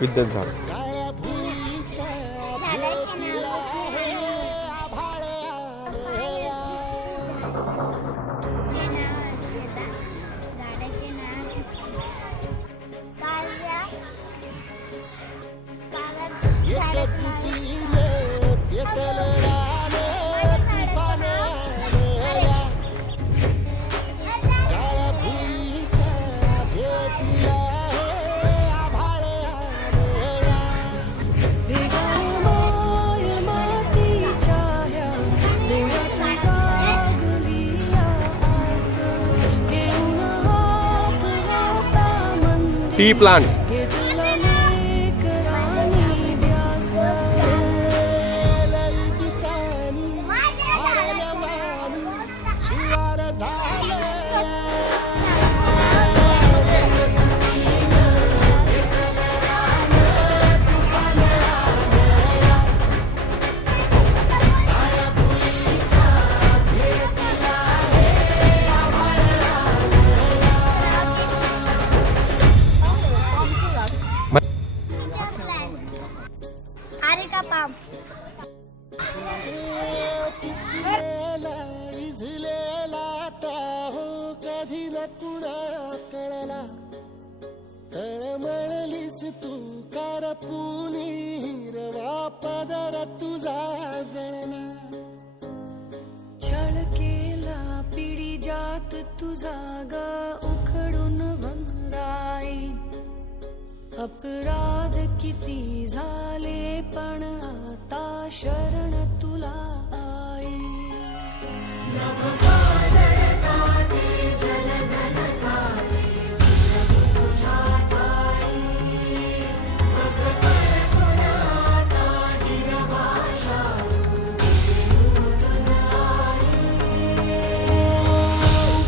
विद्यात झाड. T plant. कधी न कुणा कळला तळमळलीस तू करपुनी हिरवा पदर तुझा जळला. छळ केला पिढी जात तुझा ग उखडून वंगराई. अपराध किती झाले पण आता शरण तुला आई.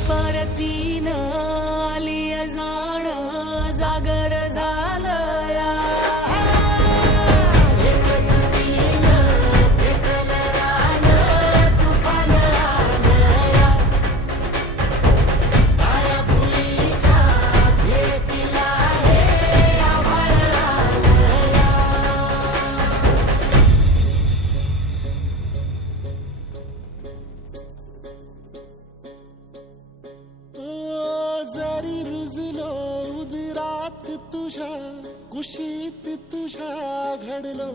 परतीन आली जाण जागर झालं या. जरी रुजलो उदरात तुझ्या कुशीत तुझ्या घडलो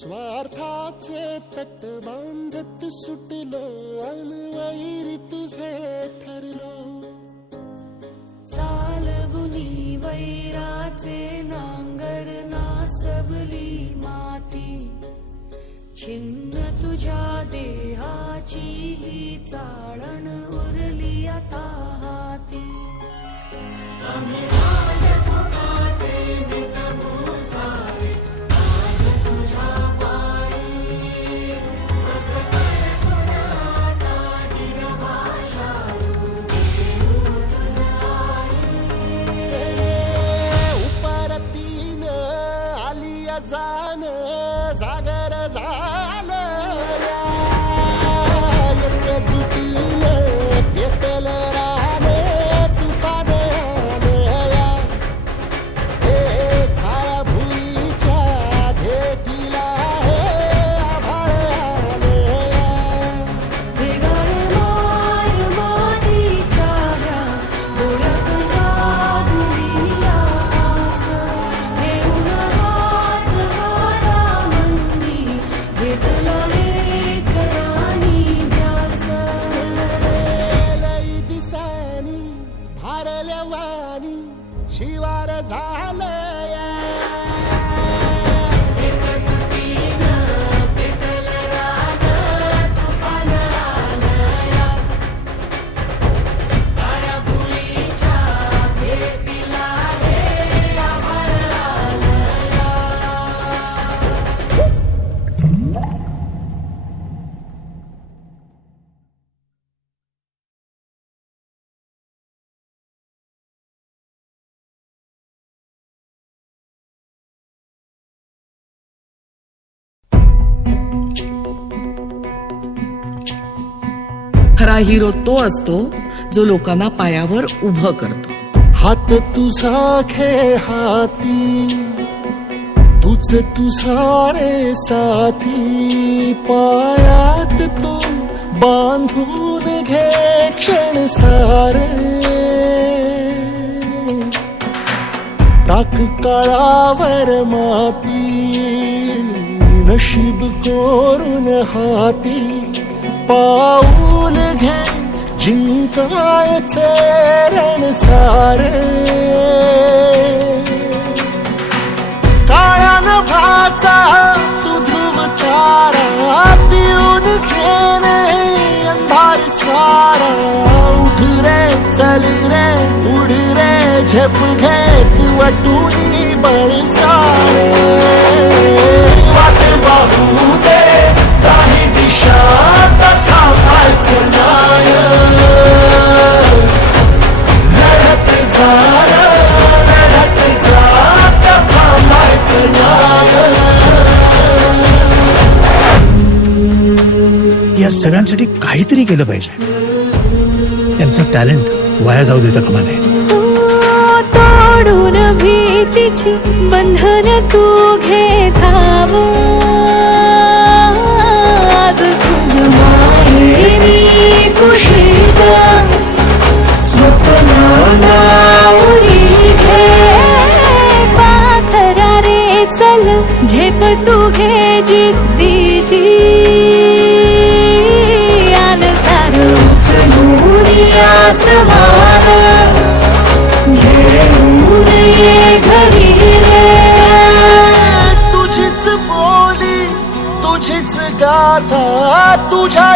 स्वार्थाचे तट बांधत सुटलो अनवैरी तुझे ठरलो. चालवुनी वैराचे नांगर नासवली माती. छिन्न तुझ्या देहाची ही चाळण उरली आता हाती. उपरतीन आली जाण जागर झालं या. एकजुटीन पेटल रान तुफान आलं या. हे काळ्या भुईच्या भेटीला हे आभाळ आलं या. ढगाळ माय मातीच्या ह्या डोळ्यात जागली या आस. घेऊन हात हातामंदी घेतला लेकरांनी ध्यास. लई दिसानी भारल्या वाणी शिवार झालं या. खरा हिरो तो असतो जो लोकांना पायावर उभं करतो. हात तुझा खेळ हाती, तुझ तुझा रे साथी, पायात तू बांधून घे क्षण सारे, टाक काळावर माती, नशीब कोरून हाती, पाऊल घे जिंकायचे रण सारे, काळ्या नभाचा तू ध्रुव तारा, पिऊन घेणे अंधार सारा, उठ रे चल रे उड रे झेप घे तू वाटूनी बळ सारे, वाट पाहू दे काही दिशा थांबायचं नाही, लढत जा थांबायचं नाही. या सगळ्यांसाठी काहीतरी केलं पाहिजे. यांचं टॅलेंट वाया जाऊ देता कामा नये. तोडून भीतीची बंधन तू घे धाव, आज तुझ माहेरी कुशीत स्वप्नाला उरी घे, पाखरा रे चल झेप तू घे जिद्दीची, आन सारं उचलून आसमान घेऊन ये घरी रे, तुझीच बोली तुझीच गाथा तुझ्या